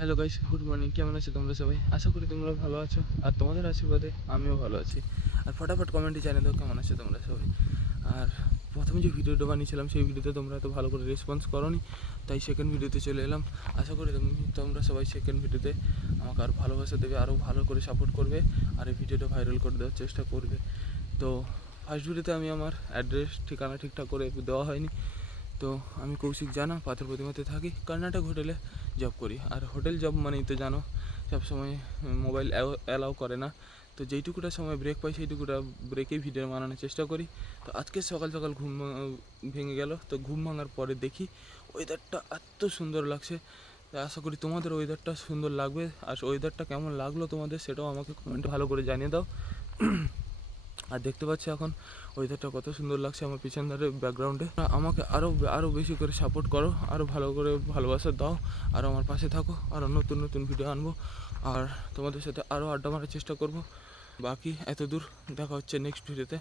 Hello guys, good morning. কেমন আছো তোমরা সবাই? আশা করি তোমরা ভালো আছো, আর তোমাদের আশীর্বাদে আমিও ভালো আছি। আর ফটাফট কমেন্টে জানিয়ে দাও কেমন আছো তোমরা সবাই। আর প্রথমে যে ভিডিওটা বানিয়েছিলাম সেই ভিডিওতে তোমরা এত ভালো করে রেসপন্স করোনি, তাই সেকেন্ড ভিডিওতে চলে এলাম। আশা করি তোমরা সবাই সেকেন্ড ভিডিওতে আমাকে আরও ভালোবাসা দেবে, আরও ভালো করে সাপোর্ট করবে, আর এই ভিডিওটা ভাইরাল করে দেওয়ার চেষ্টা করবে। তো ফার্স্ট ভিডিওতে আমি আমার অ্যাড্রেস ঠিকানা ঠিকঠাক করে দেওয়া হয়নি। তো আমি কৌশিক জানা, পাথর প্রতিমাতে থাকি, কর্ণাটক হোটেলে জব করি। আর হোটেল জব মানেই তো জানো, সবসময় মোবাইল অ্যালাউ করে না। তো যেইটুকুটা সময় ব্রেক পাই সেইটুকুটা ব্রেকেই ভিডিও বানানোর চেষ্টা করি। তো আজকে সকাল সকাল ঘুম ভেঙে গেল। তো ঘুম ভাঙার পরে দেখি ওয়েদারটা এত সুন্দর লাগছে। আশা করি তোমাদের ওয়েদারটা সুন্দর লাগবে। আর ওয়েদারটা কেমন লাগলো তোমাদের সেটাও আমাকে কমেন্টে ভালো করে জানিয়ে দাও। আর দেখতে পাচ্ছি এখন ওয়েদারটা কত সুন্দর লাগছে আমার পিছন ধারে ব্যাকগ্রাউন্ডে। আমাকে আরও বেশি করে সাপোর্ট করো, আরও ভালো করে ভালোবাসা দাও, আর আমার পাশে থাকো, আরও নতুন নতুন ভিডিও আনবো, আর তোমাদের সাথে আরও আড্ডা মারার চেষ্টা করব। বাকি এত দূর দেখা হচ্ছে নেক্সট ভিডিওতে।